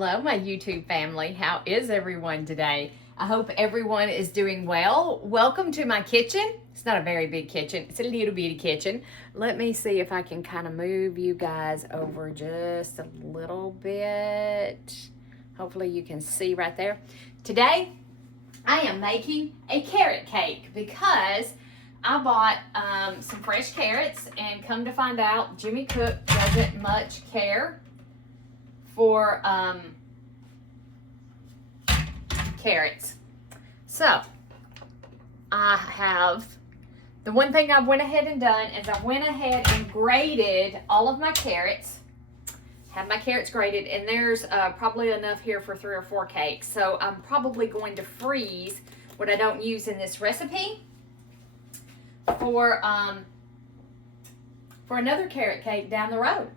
Hello, my YouTube family. How is everyone today? I hope everyone is doing well. Welcome to my kitchen. It's not a very big kitchen. It's a little bitty kitchen. Let me see if I can kind of move you guys over just a little bit. Hopefully you can see right there. Today, I am making a carrot cake because I bought some fresh carrots, and come to find out, Jimmy Cook doesn't much care for carrots. So I have, the one thing I went ahead and done is I went ahead and grated all of my carrots. Have my carrots grated, and there's probably enough here for 3 or 4 cakes. So I'm probably going to freeze what I don't use in this recipe for another carrot cake down the road.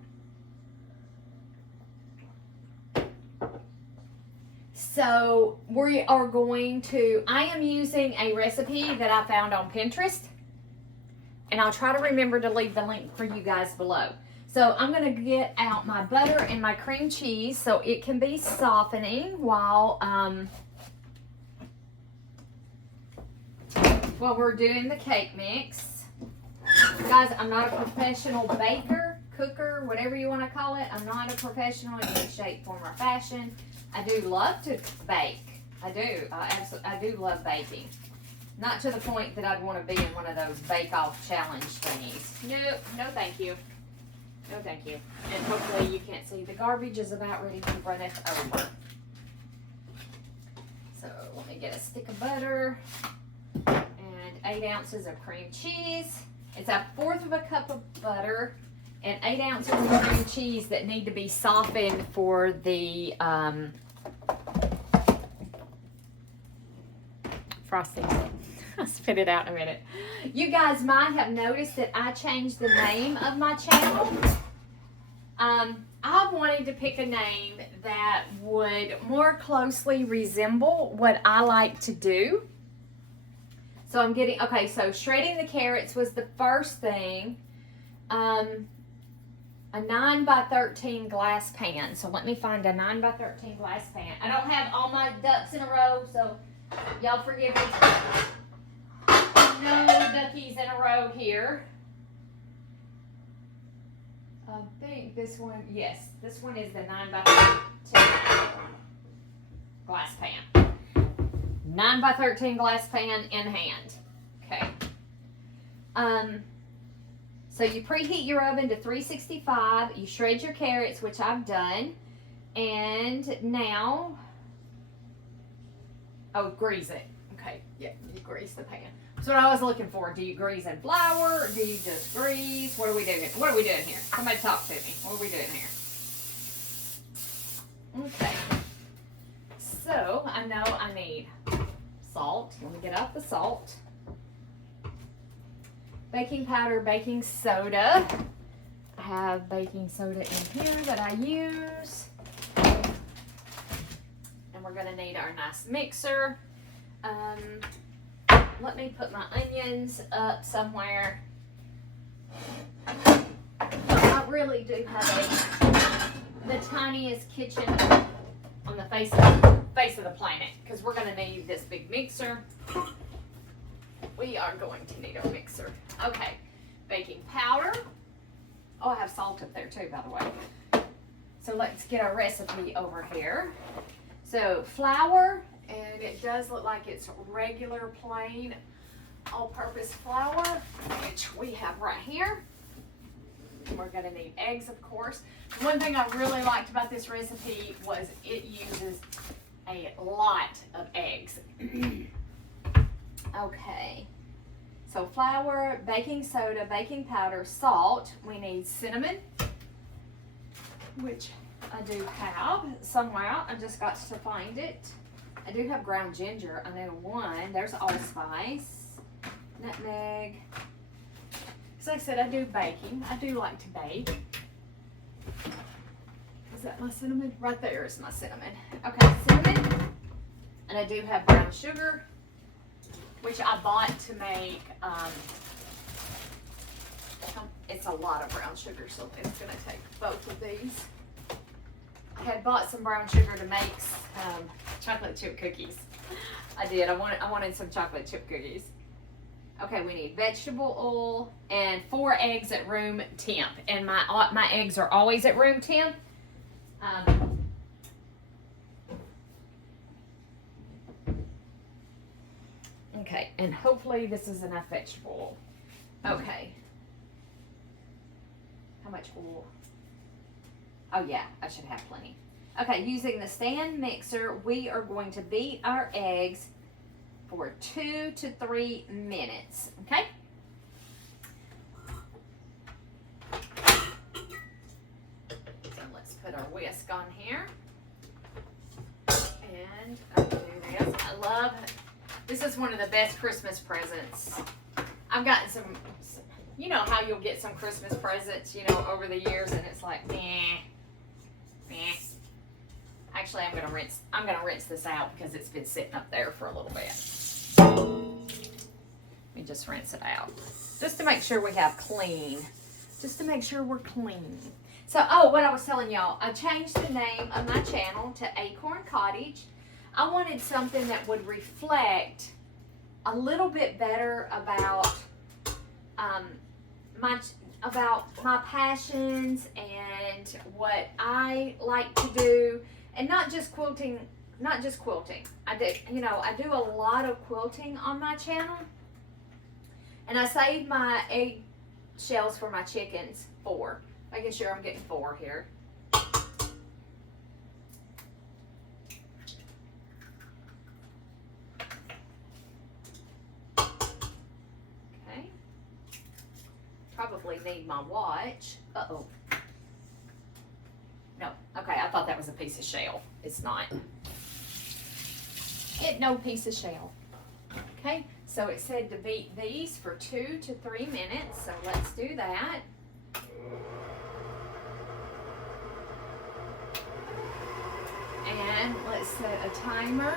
So we are going to, I am using a recipe that I found on Pinterest, and I'll try to remember to leave the link for you guys below. So I'm going to get out my butter and my cream cheese so it can be softening while we're doing the cake mix. Guys, I'm not a professional baker, cooker, whatever you want to call it. I'm not a professional in any shape, form, or fashion. I do love to bake. I do. I do love baking. Not to the point that I'd want to be in one of those bake-off challenge thingies. No thank you. No thank you. And hopefully you can't see. The garbage is about ready to run it over. So let me get a stick of butter and 8 ounces of cream cheese. It's 1/4 cup of butter and 8 ounces of cream cheese that need to be softened for the frosting. I'll spit it out in a minute. You guys might have noticed that I changed the name of my channel. I wanted to pick a name that would more closely resemble what I like to do. So I'm getting, okay, so shredding the carrots was the first thing. A 9 by 13 glass pan. So let me find a 9 by 13 glass pan. I don't have all my ducks in a row, so y'all forgive me. No duckies in a row here. I think this one, yes, this one is the 9 by 13 glass pan. 9 by 13 glass pan in hand. Okay. So you preheat your oven to 365. You shred your carrots, which I've done. And now, grease it. Okay, yeah, you grease the pan. That's what I was looking for. Do you grease in flour? Or do you just grease? What are we doing? What are we doing here? Somebody talk to me. What are we doing here? Okay. So I know I need salt. Let me get out the salt. Baking powder, baking soda. I have baking soda in here that I use. And we're gonna need our nice mixer. Let me put my onions up somewhere. I really do have the tiniest kitchen on the face of the planet, because we're gonna need this big mixer. We are going to need a mixer. Okay, baking powder. Oh, I have salt up there too, by the way. So let's get our recipe over here. So flour, and it does look like it's regular plain all-purpose flour, which we have right here. And we're gonna need eggs, of course. One thing I really liked about this recipe was it uses a lot of eggs. Okay, so flour, baking soda, baking powder, salt. We need cinnamon, which I do have somewhere. I just got to find it. I do have ground ginger. I know one. There's allspice, nutmeg. So like I said, I do baking. I do like to bake. Is that my cinnamon? Right there is my cinnamon. Okay, cinnamon. And I do have brown sugar, which I bought to make, it's a lot of brown sugar, so it's going to take both of these. had bought some brown sugar to make chocolate chip cookies. I did. I wanted some chocolate chip cookies. Okay, we need vegetable oil and 4 eggs at room temp. And my eggs are always at room temp. Okay, and hopefully this is enough vegetable oil. Okay. How much oil? Oh yeah, I should have plenty. Okay, using the stand mixer, we are going to beat our eggs for 2 to 3 minutes, okay? So let's put our whisk on here. And I'll do this. This is one of the best Christmas presents. I've gotten some, you know how you'll get some Christmas presents, you know, over the years, and it's like, meh. Actually, I'm gonna rinse this out because it's been sitting up there for a little bit. Let me just rinse it out, just to make sure we have clean. Just to make sure we're clean. So, what I was telling y'all, I changed the name of my channel to Acorn Cottage. I wanted something that would reflect a little bit better about my passions and what I like to do, and not just quilting. I do a lot of quilting on my channel, and I saved my egg shells for my chickens. 4, making sure I'm getting 4 here. Probably need my watch. Uh-oh. No. Okay, I thought that was a piece of shell. It's not. No piece of shell. Okay, so it said to beat these for 2 to 3 minutes, so let's do that. And let's set a timer.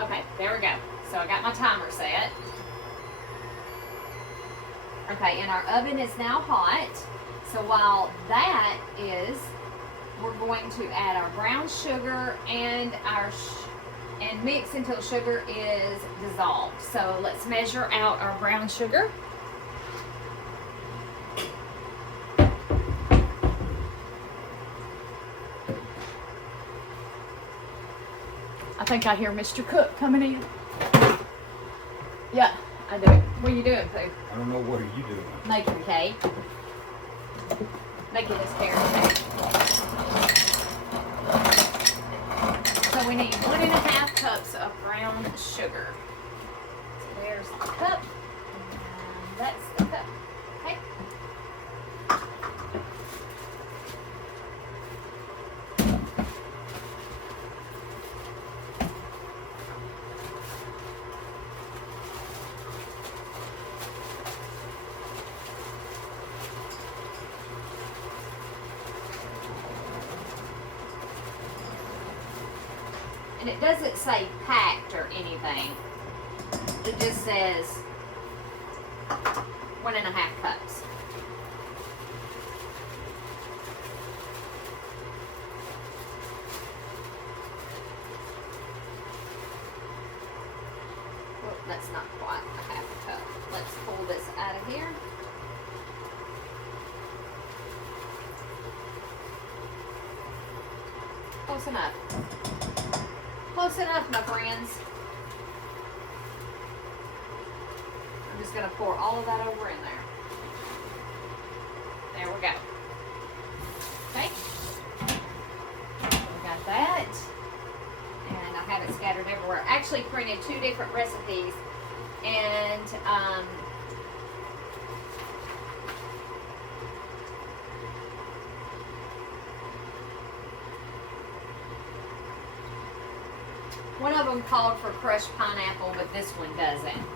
Okay, there we go. So I got my timer set. Okay, and our oven is now hot. So while that is, we're going to add our brown sugar and and mix until sugar is dissolved. So let's measure out our brown sugar. I think I hear Mr. Cook coming in. Yeah, I do. What are you doing, Pooh? I don't know. What are you doing? Making cake. Making this carrot cake. So we need 1.5 cups of brown sugar. So there's the cup. And that's the cup. Okay. And it doesn't say packed or anything. It just says 1.5 cups. Well, that's not quite 1/2 cup. Let's pull this out of here. Close enough. Close enough, my friends. I'm just going to pour all of that over in there. There we go. Okay. We got that. And I have it scattered everywhere. I actually printed 2 different recipes. And one of them called for crushed pineapple, but this one doesn't.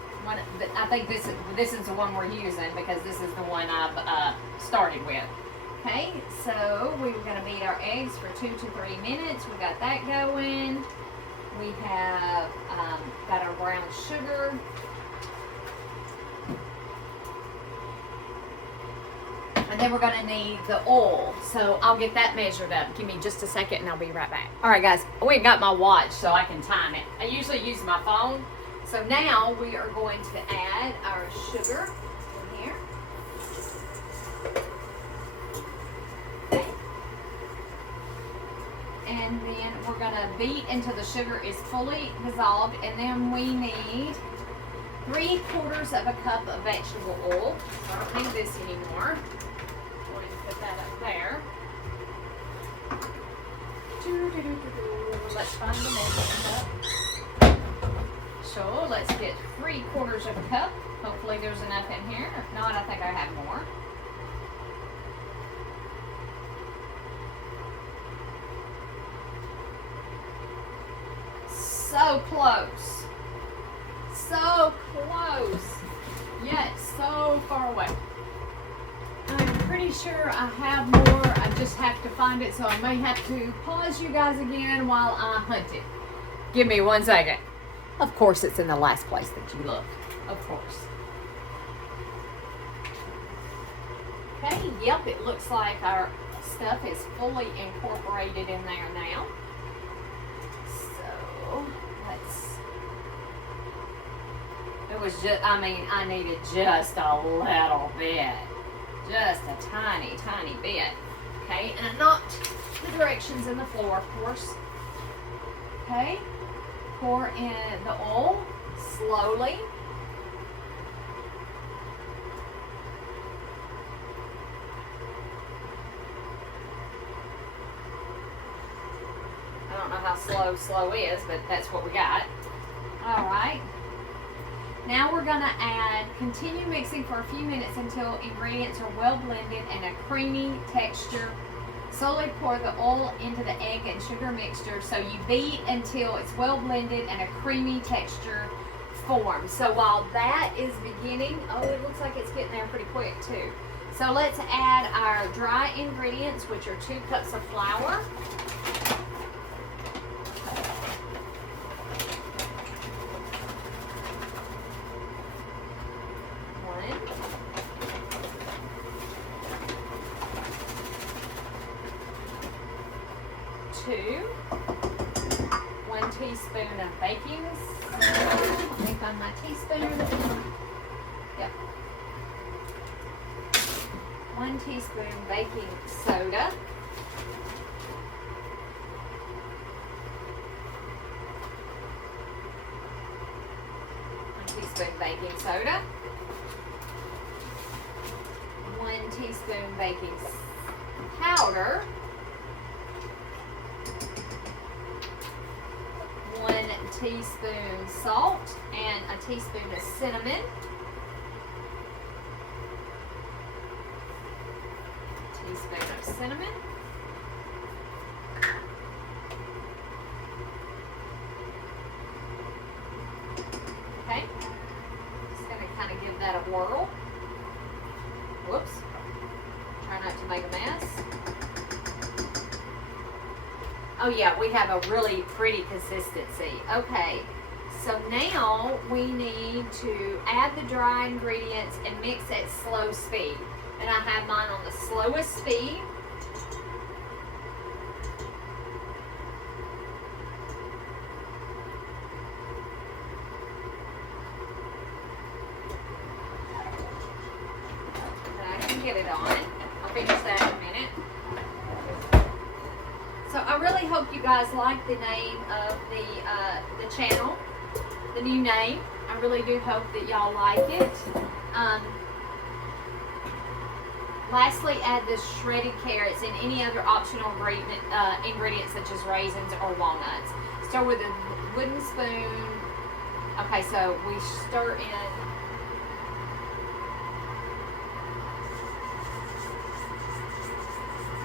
I think this is the one we're using because this is the one I've started with. Okay, so we're going to beat our eggs for 2 to 3 minutes. We got that going. We have got our brown sugar. And then we're gonna need the oil. So I'll get that measured up. Give me just a second and I'll be right back. All right guys, I went and got my watch so I can time it. I usually use my phone. So now we are going to add our sugar in here. Okay. And then we're gonna beat until the sugar is fully dissolved. And then we need 3/4 of a cup of vegetable oil. So I don't need this anymore. Put that up there. Let's find the measuring cup. So let's get 3/4 of a cup. Hopefully there's enough in here. If not, I think I have more. So close. So close. Yet so far away. I'm pretty sure I have more. I just have to find it, so I may have to pause you guys again while I hunt it. Give me 1 second. Of course, it's in the last place that you look. Of course. Okay, yep, it looks like our stuff is fully incorporated in there now. So, it was just, I needed just a little bit. Just a tiny, tiny bit. Okay, and I knocked the directions in the floor, of course. Okay, pour in the oil slowly. I don't know how slow is, but that's what we got. All right. Now we're gonna continue mixing for a few minutes until ingredients are well blended and a creamy texture. Slowly pour the oil into the egg and sugar mixture. So you beat until it's well blended and a creamy texture forms. So while that is beginning, oh, it looks like it's getting there pretty quick too. So let's add our dry ingredients, which are 2 cups of flour. 1 teaspoon of baking soda. Let me find my teaspoon. Yep. 1 teaspoon baking soda. 1 teaspoon baking soda. 1 teaspoon baking powder. 1 teaspoon salt and a teaspoon of cinnamon. Teaspoon of cinnamon. Okay. Just gonna kind of give that a whirl. Whoops. Try not to make a mess. Oh yeah, we have a really pretty consistency. Okay, so now we need to add the dry ingredients and mix at slow speed. And I have mine on the slowest speed. And I can get it on. I'll finish that in a minute. So I really hope you guys like the name of the channel, the new name. I really do hope that y'all like it. Lastly, add the shredded carrots and any other optional ingredients such as raisins or walnuts. Stir with a wooden spoon. Okay, so we stir in.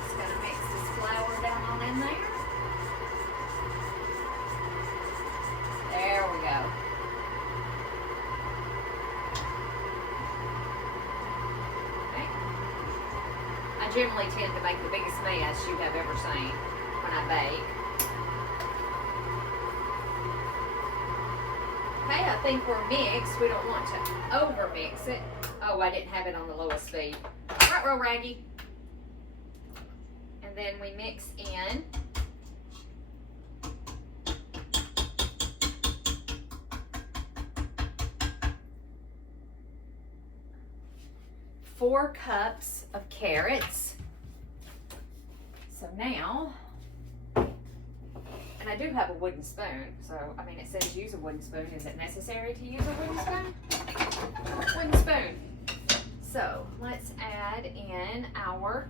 Just gonna mix this flour down on in there. There we go. I generally tend to make the biggest mess you have ever seen when I bake. Okay, I think we're mixed. We don't want to over mix it. Oh, I didn't have it on the lowest speed. All right. got real raggy. And then we mix in four cups of carrots. So now, and I do have a wooden spoon, so I mean it says use a wooden spoon. Is it necessary to use a wooden spoon? Wooden spoon. So let's add in our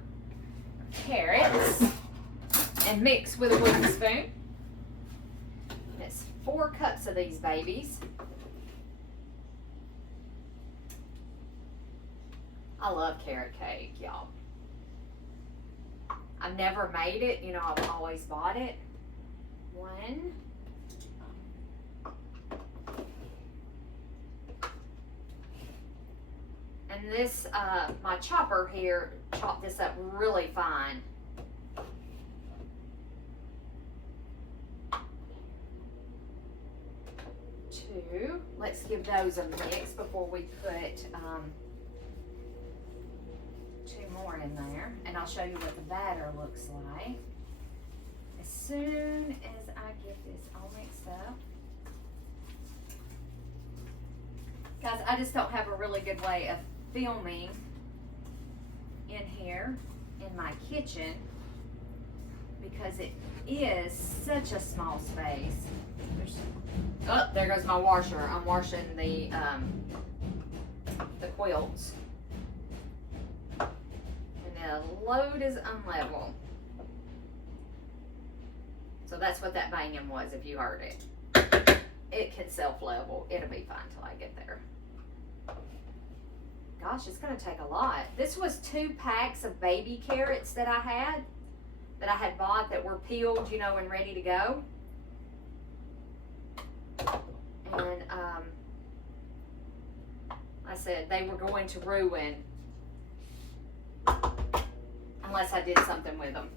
carrots and mix with a wooden spoon. And it's 4 cups of these babies. I love carrot cake, y'all. I've never made it, you know, I've always bought it. 1. And this, my chopper here chopped this up really fine. 2. Let's give those a mix before we put 2 more in there. And I'll show you what the batter looks like. As soon as I get this all mixed up. Guys, I just don't have a really good way of filming in here in my kitchen because it is such a small space. Oh, there goes my washer. I'm washing the quilts. And the load is unlevel. So that's what that banging was if you heard it. It can self-level. It'll be fine till I get there. Gosh, it's going to take a lot. This was 2 packs of baby carrots that I had bought that were peeled, you know, and ready to go. And I said they were going to ruin unless I did something with them.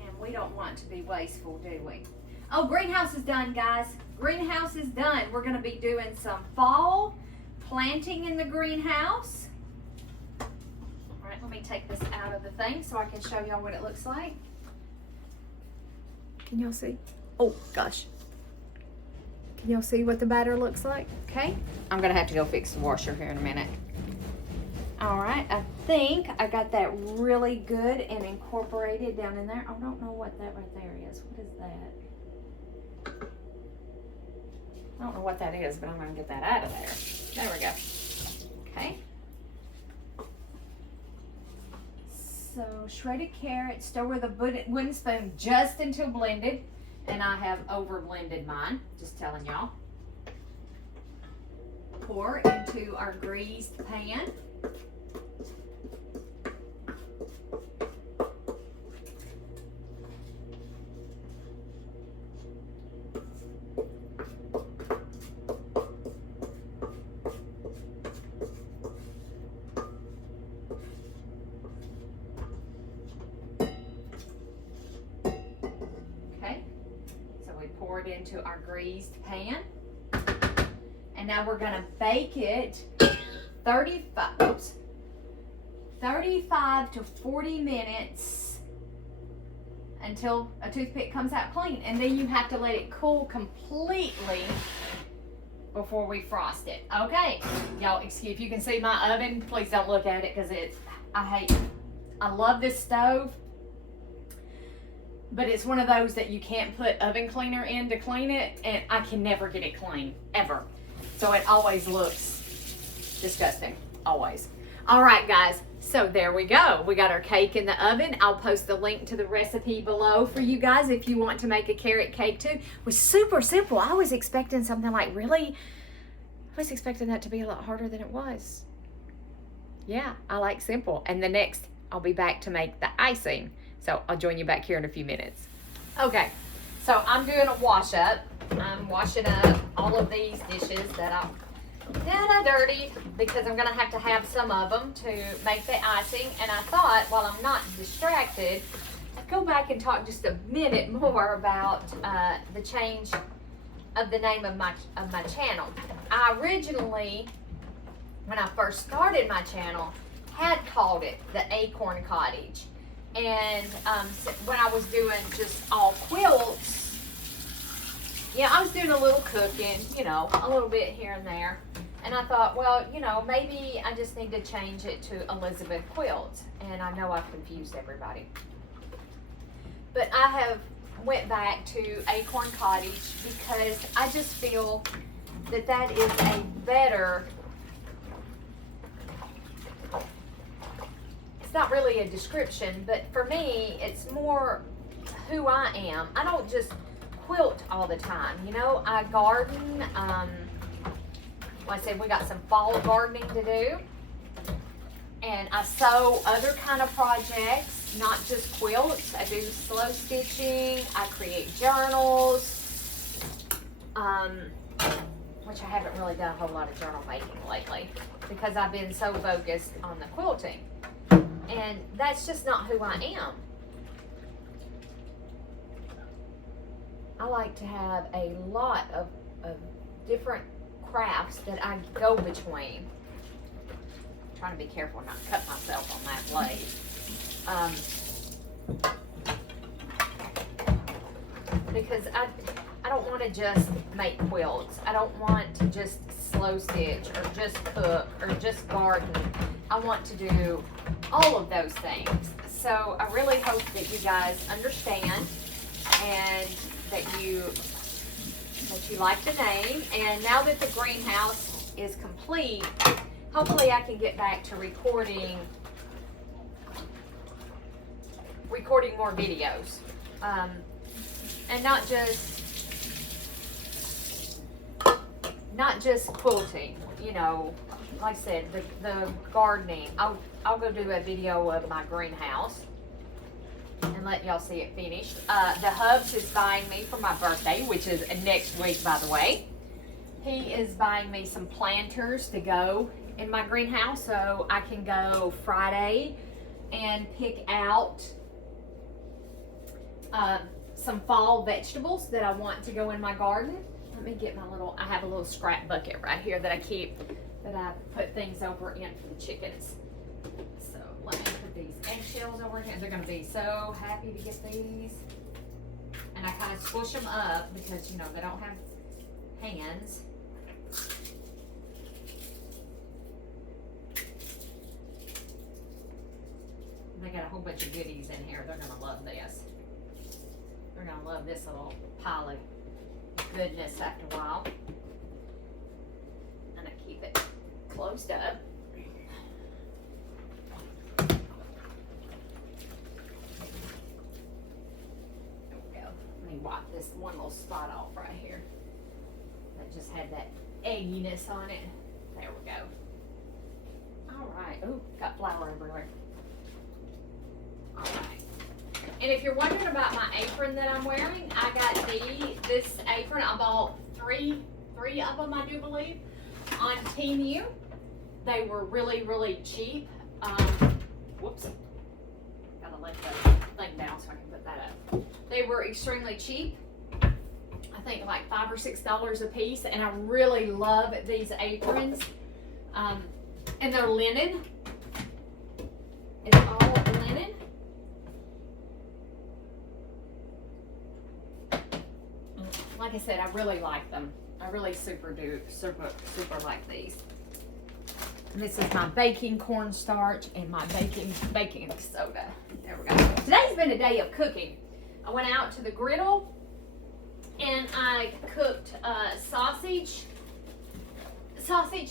And we don't want to be wasteful, do we? Oh, greenhouse is done, guys. Greenhouse is done. We're going to be doing some fall planting in the greenhouse. All right, let me take this out of the thing so I can show y'all what it looks like. Can y'all see? Oh, gosh. Can y'all see what the batter looks like? Okay. I'm going to have to go fix the washer here in a minute. All right, I think I got that really good and incorporated down in there. I don't know what that right there is. What is that? I don't know what that is, but I'm going to get that out of there. There we go. Okay. So shredded carrots, stir with a wooden spoon just until blended. And I have over blended mine, just telling y'all. Pour into our greased pan. It into our greased pan, and now we're going to bake it 35 to 40 minutes until a toothpick comes out clean, and then you have to let it cool completely before we frost it. Okay, y'all, excuse if you can see my oven, please don't look at it because I love this stove. But it's one of those that you can't put oven cleaner in to clean it, and I can never get it clean, ever. So it always looks disgusting, always. All right, guys, so there we go. We got our cake in the oven. I'll post the link to the recipe below for you guys if you want to make a carrot cake too. It was super simple. I was expecting something like I was expecting that to be a lot harder than it was. Yeah, I like simple. And the next, I'll be back to make the icing. So I'll join you back here in a few minutes. Okay, so I'm doing a wash up. I'm washing up all of these dishes that I dirtied because I'm gonna have to have some of them to make the icing. And I thought, while I'm not distracted, I'd go back and talk just a minute more about the change of the name of my channel. I originally, when I first started my channel, had called it the Acorn Cottage. And when I was doing just all quilts, yeah, I was doing a little cooking, you know, a little bit here and there. And I thought, well, you know, maybe I just need to change it to Elizabeth Quilts. And I know I've confused everybody. But I have went back to Acorn Cottage because I just feel that that is a better, it's not really a description, but for me, it's more who I am. I don't just quilt all the time, you know, I garden. Like I said, we got some fall gardening to do. And I sew other kind of projects, not just quilts. I do slow stitching. I create journals, which I haven't really done a whole lot of journal making lately because I've been so focused on the quilting. And that's just not who I am. I like to have a lot of different crafts that I go between. I'm trying to be careful not to cut myself on that blade. Because I don't want to just make quilts. I don't want to just slow stitch or just cook or just garden. I want to do all of those things. So I really hope that you guys understand and that you like the name. And now that the greenhouse is complete, hopefully I can get back to recording more videos. And not just quilting, you know, like I said, the gardening. I'll go do a video of my greenhouse and let y'all see it finished. The Hubs is buying me for my birthday, which is next week, by the way. He is buying me some planters to go in my greenhouse, so I can go Friday and pick out some fall vegetables that I want to go in my garden. Let me get my little, I have a little scrap bucket right here that I keep, that I put things over in for the chickens. So let me put these eggshells over here. They're gonna be so happy to get these. And I kind of squish them up because, you know, they don't have hands. They got a whole bunch of goodies in here. They're gonna love this. They're gonna love this little pile of goodness after a while. And I keep it closed up. There we go. Let me wipe this one little spot off right here. That just had that egginess on it. There we go. All right. Oh, got flour everywhere. All right. And if you're wondering about my apron that I'm wearing, I got this apron. I bought three of them, I do believe, on Temu. They were really, really cheap. Whoops. Gotta let the thing down so I can put that up. They were extremely cheap. I think like $5 or $6 a piece. And I really love these aprons. And they're linen. It's all linen. Like I said, I really like them. I really super like these. And this is my baking cornstarch and my baking soda. There we go. Today's been a day of cooking. I went out to the griddle and I cooked sausage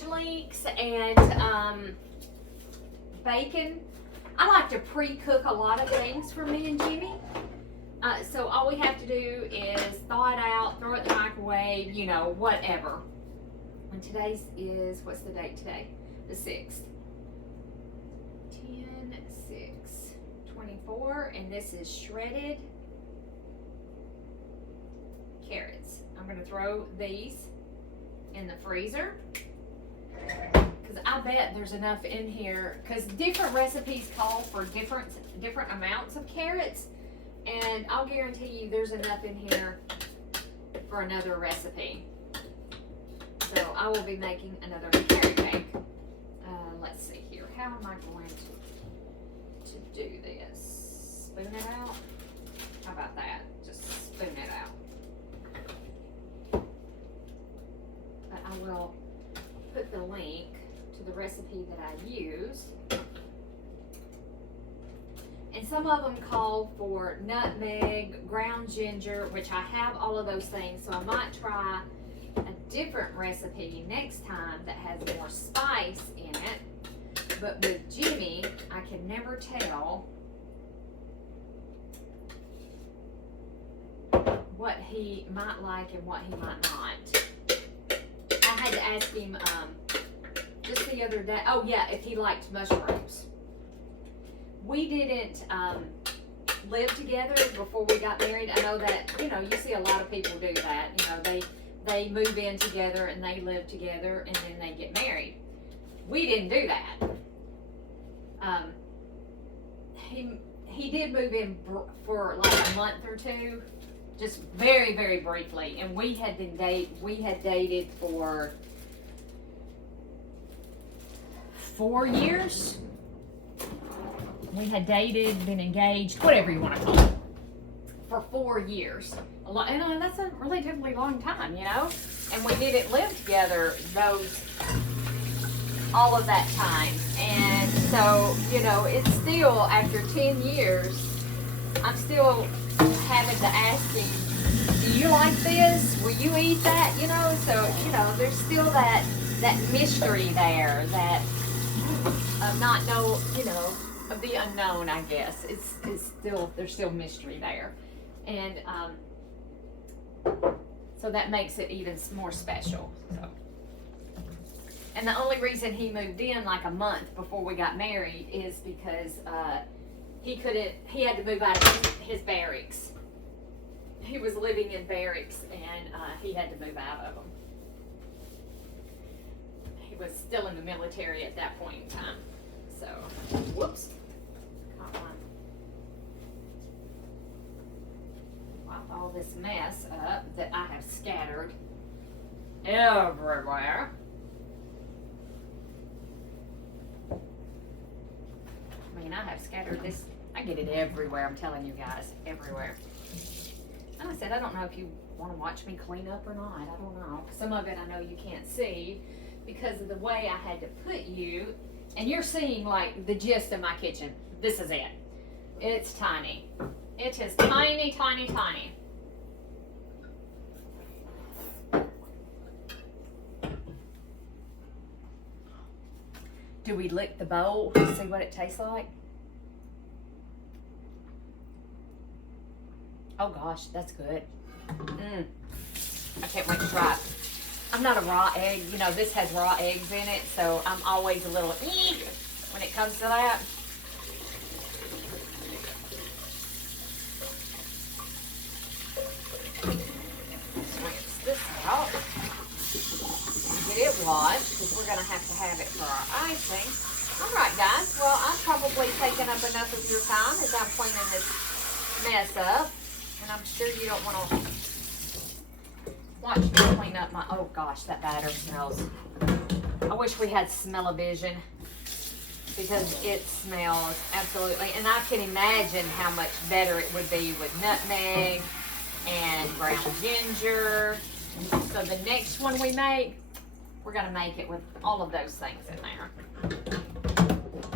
links and bacon. I like to pre-cook a lot of things for me and Jimmy. So all we have to do is thaw it out, throw it in the microwave, you know, whatever. And today's is, what's the date today? The 6th. 10/6/24, and this is shredded carrots. I'm going to throw these in the freezer because I bet there's enough in here, because different recipes call for different amounts of carrots. And I'll guarantee you there's enough in here for another recipe. So I will be making another carrot cake. Let's see here. How am I going to do this? Spoon it out? How about that? Just spoon it out. But I will put the link to the recipe that I use. And some of them call for nutmeg, ground ginger, which I have all of those things. So I might try a different recipe next time that has more spice in it. But with Jimmy, I can never tell what he might like and what he might not. I had to ask him just the other day, oh yeah, if he liked mushrooms. We didn't live together before we got married. I know that, you know, you see a lot of people do that. You know, they move in together and they live together and then they get married. We didn't do that. He did move in for like a month or two, just very, very briefly, and we had dated for 4 years. We had dated, been engaged, whatever you want to call it, for 4 years. And that's a relatively long time, you know. And we didn't live together all of that time. And so, you know, it's still, after 10 years, I'm still having to ask him, do you like this? Will you eat that? You know, so, you know, there's still that mystery there, that not know, you know, of the unknown, I guess. It's still, there's still mystery there. And so that makes it even more special. So. And the only reason he moved in like a month before we got married is because he had to move out of his barracks. He was living in barracks and he had to move out of them. He was still in the military at that point in time. So, whoops. Caught one. Wipe all this mess up that I have scattered everywhere. I mean, I have scattered this. I get it everywhere. I'm telling you guys, everywhere. And I said, I don't know if you want to watch me clean up or not. I don't know. Some of it I know you can't see because of the way I had to put you. And you're seeing like the gist of my kitchen. This is it. It's tiny. It is tiny, tiny, tiny. Do we lick the bowl to see what it tastes like? Oh gosh, that's good. I can't wait to try it. I'm not a raw egg. You know, this has raw eggs in it, so I'm always a little eek when it comes to that. Rinse this out. Get it washed because we're going to have it for our icing. All right, guys. Well, I'm probably taking up enough of your time as I'm cleaning this mess up. And I'm sure you don't want to watch me clean up my, oh gosh, that batter smells. I wish we had smell-o-vision because it smells absolutely, and I can imagine how much better it would be with nutmeg and ground ginger. So the next one we make, we're going to make it with all of those things in there.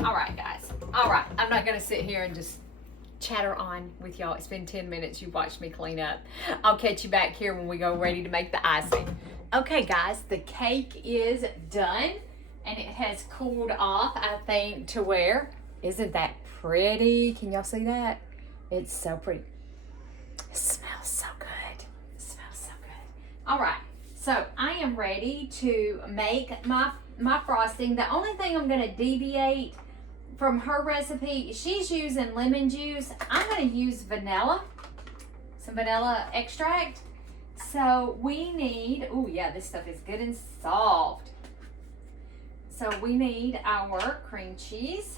All right, guys. All right. I'm not going to sit here and just chatter on with y'all. It's been 10 minutes. You've watched me clean up. I'll catch you back here when we go ready to make the icing. Okay, guys. The cake is done. And it has cooled off, I think, to where, isn't that pretty? Can y'all see that? It's so pretty. It smells so good. It smells so good. All right. So I am ready to make my frosting. The only thing I'm going to deviate from her recipe, she's using lemon juice. I'm going to use vanilla, some vanilla extract. So we need, oh yeah, this stuff is good and soft. So we need our cream cheese.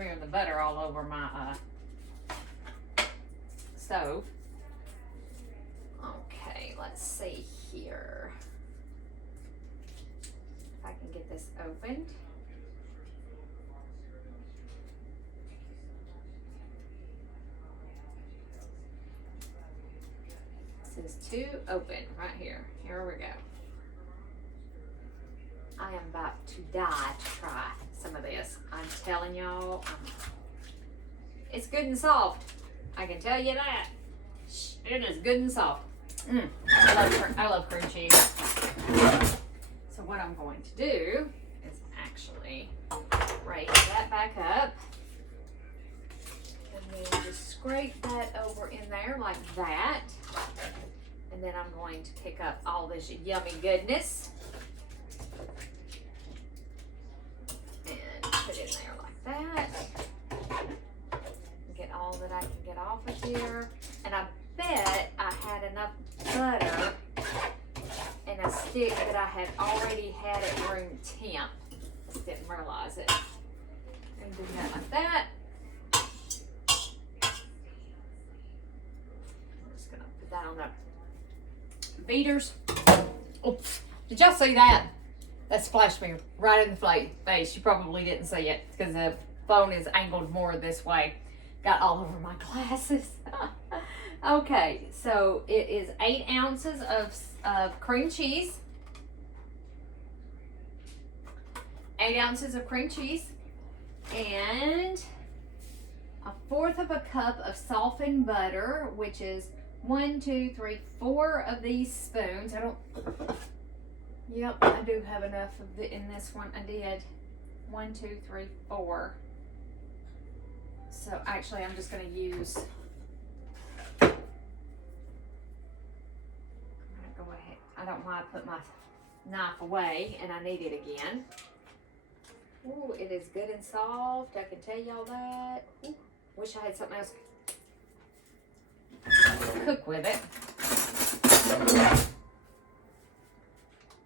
smearing the butter all over my stove. Okay, let's see here. If I can get this opened. This is to open right here. Here we go. I am about to die to try some of this. I'm telling y'all, it's good and soft. I can tell you that. It is good and soft. I love cream cheese. So what I'm going to do is actually raise that back up. And then just scrape that over in there like that. And then I'm going to pick up all this yummy goodness and put it in there like that. Get all that I can get off of here. And I bet I had enough butter in a stick that I had already had at room temp. Just didn't realize it. And do that like that. I'm just gonna put that on the beaters. Oh, did y'all see that? That splashed me right in the face. You probably didn't see it because the phone is angled more this way. Got all over my glasses. Okay, so it is 8 ounces of cream cheese. 8 ounces of cream cheese. And 1/4 of a cup of softened butter, which is 1, 2, 3, 4 of these spoons. Yep, I do have enough of it in this one. I did 1, 2, 3, 4. So actually, I'm just going to use. I'm going to go ahead. I don't want to put my knife away, and I need it again. Ooh, it is good and soft. I can tell y'all that. Ooh, wish I had something else to cook with it.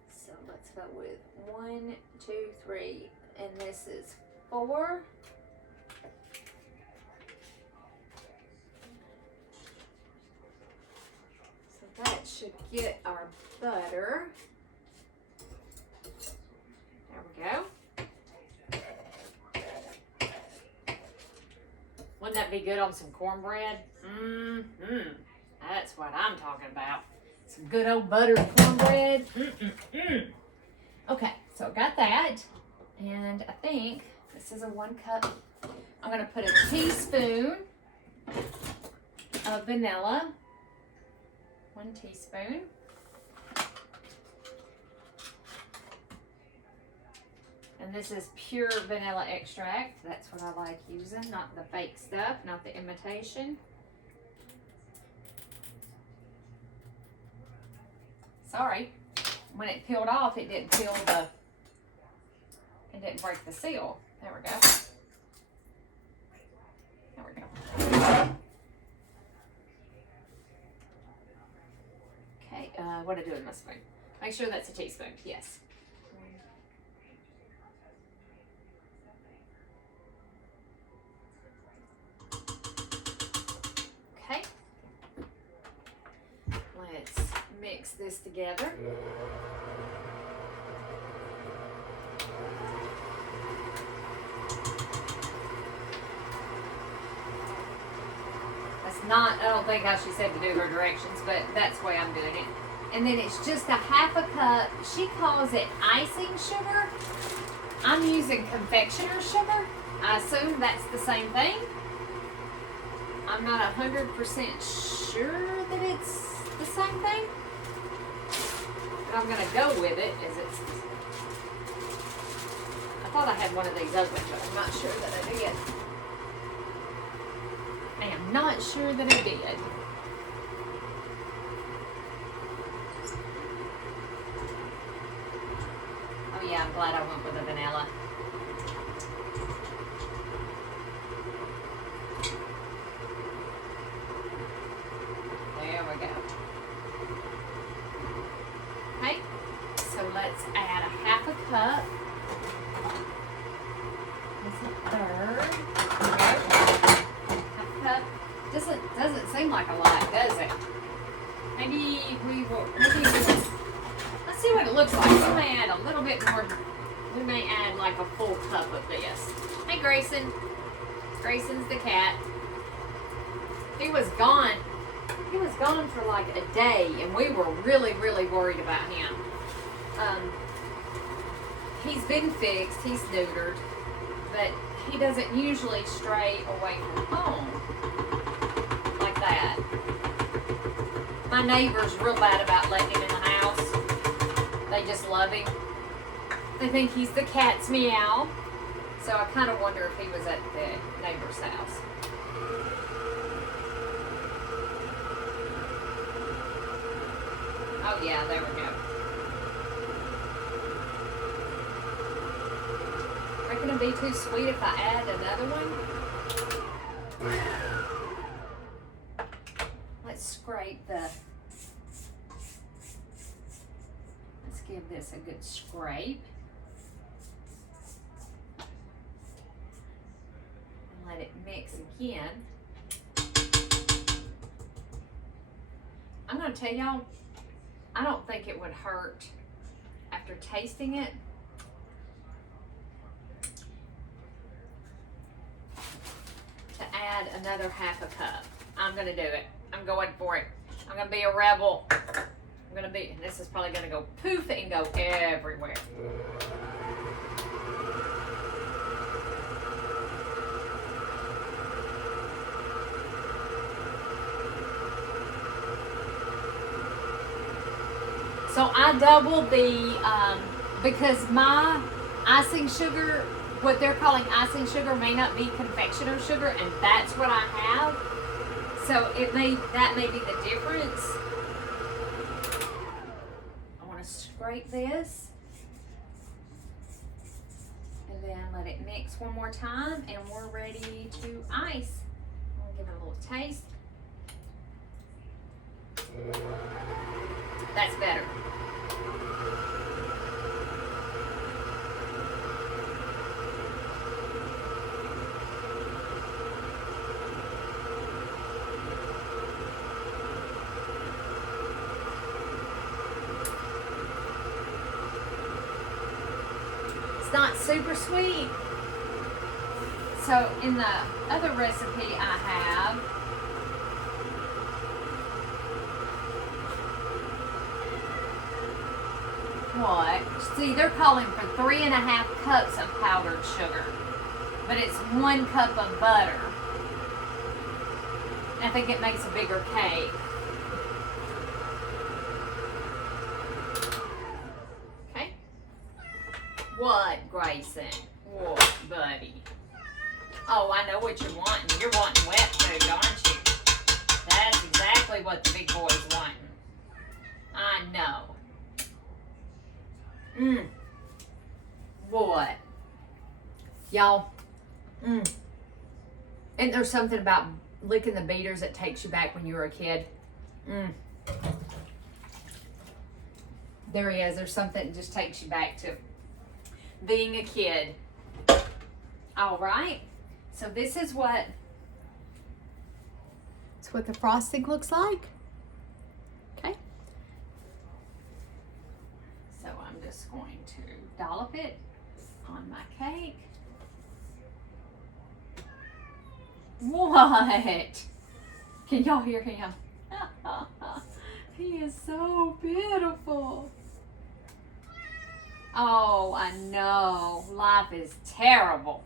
So let's go with 1, 2, 3, and this is 4. So that should get our butter. There we go. Wouldn't that be good on some cornbread? That's what I'm talking about. Some good old buttered cornbread. Okay, so I got that. And I think this is a 1 cup. I'm going to put a teaspoon of vanilla. 1 teaspoon. And this is pure vanilla extract. That's what I like using, not the fake stuff, not the imitation. Sorry, when it peeled off, it didn't break the seal. There we go. There we go. Okay, what do I do with my spoon? Make sure that's a teaspoon, yes. Okay. Let's mix this together. Not, I don't think how she said to do her directions, but that's the way I'm doing it. And then it's just a 1/2 cup. She calls it icing sugar. I'm using confectioner sugar. I assume that's the same thing. I'm not 100% sure that it's the same thing. But I'm gonna go with it as it's. I thought I had one of these open, but I'm not sure that I did. I am not sure that I did. Oh yeah, I'm glad I went with the vanilla. There we go. Okay, so let's add a 1/2 cup. This is a 1/3. cup. Doesn't seem like a lot, does it? Maybe we will. Let's see what it looks like. We may add a little bit more. We may add like a full cup of this. Hey, Grayson. Grayson's the cat. He was gone. He was gone for like a day, and we were really, really worried about him. He's been fixed. He's neutered, but he doesn't usually stray away from home like that. My neighbor's real bad about letting him in the house. They just love him. They think he's the cat's meow. So I kind of wonder if he was at the neighbor's house. Oh yeah, there we go. Reckon it'd be too sweet if I add another one? Let's scrape the... Let's give this a good scrape. And let it mix again. I'm going to tell y'all, I don't think it would hurt after tasting it to add another half a cup. I'm gonna do it. I'm going for it. I'm gonna be a rebel. I'm gonna be, this is probably gonna go poof and go everywhere. So I doubled the, because my icing sugar, what they're calling icing sugar may not be confectioner sugar, and that's what I have. So that may be the difference. I want to scrape this. And then let it mix one more time, and we're ready to ice. I'm gonna give it a little taste. That's better. It's not super sweet. So in the other recipe I have, what? See, they're calling for 3.5 cups of powdered sugar, but it's 1 cup of butter. I think it makes a bigger cake. Okay. What, Grayson? What, buddy? Oh, I know what you're wanting. You're wanting wet food, aren't you? That's exactly what the big boy's wanting. I know. What? Y'all. And there's something about licking the beaters that takes you back when you were a kid. There he is. There's something that just takes you back to being a kid. All right. So this is what... That's what the frosting looks like. Okay. So I'm just going to dollop it on my cake. What? Can y'all hear him? He is so beautiful. Oh, I know. Life is terrible.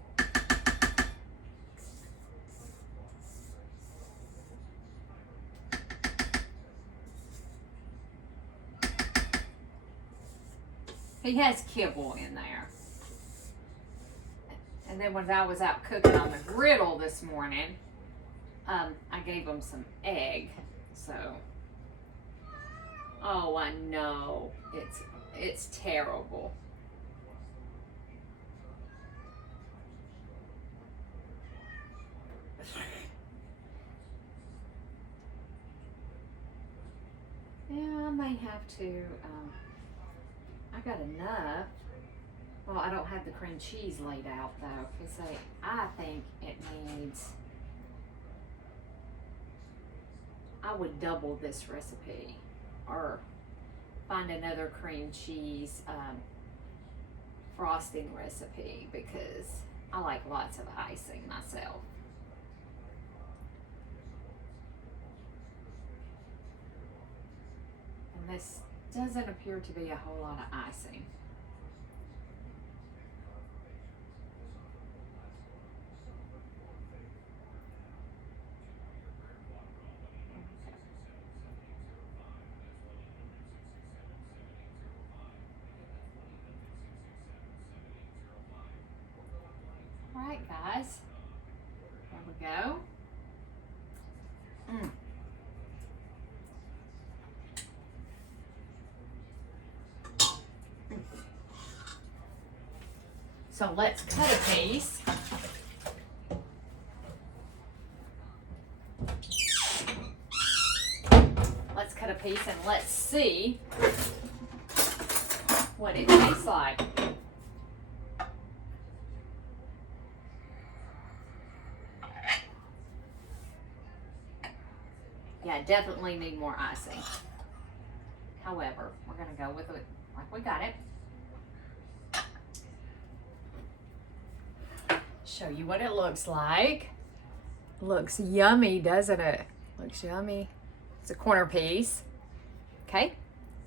He has kibble in there. And then when I was out cooking on the griddle this morning, I gave him some egg. So, oh, I know. It's terrible. Yeah, I may have to, I got enough. Well, I don't have the cream cheese laid out though, because I think it needs I would double this recipe or find another cream cheese frosting recipe because I like lots of icing myself. And this doesn't appear to be a whole lot of icing. All right, guys, there we go. So let's cut a piece. Let's cut a piece and let's see what it tastes like. Yeah, definitely need more icing. However, we're gonna go with it like we got it. Show you what it looks like. Looks yummy, doesn't it? Looks yummy. It's a corner piece. Okay,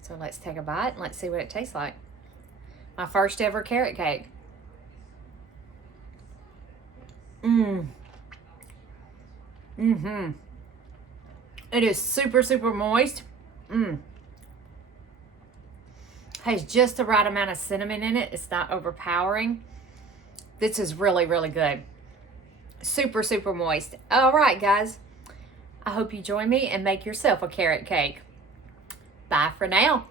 so let's take a bite and let's see what it tastes like. My first ever carrot cake. It is super, super moist. Has just the right amount of cinnamon in it. It's not overpowering. This is really, really good. Super, super moist. All right, guys. I hope you join me and make yourself a carrot cake. Bye for now.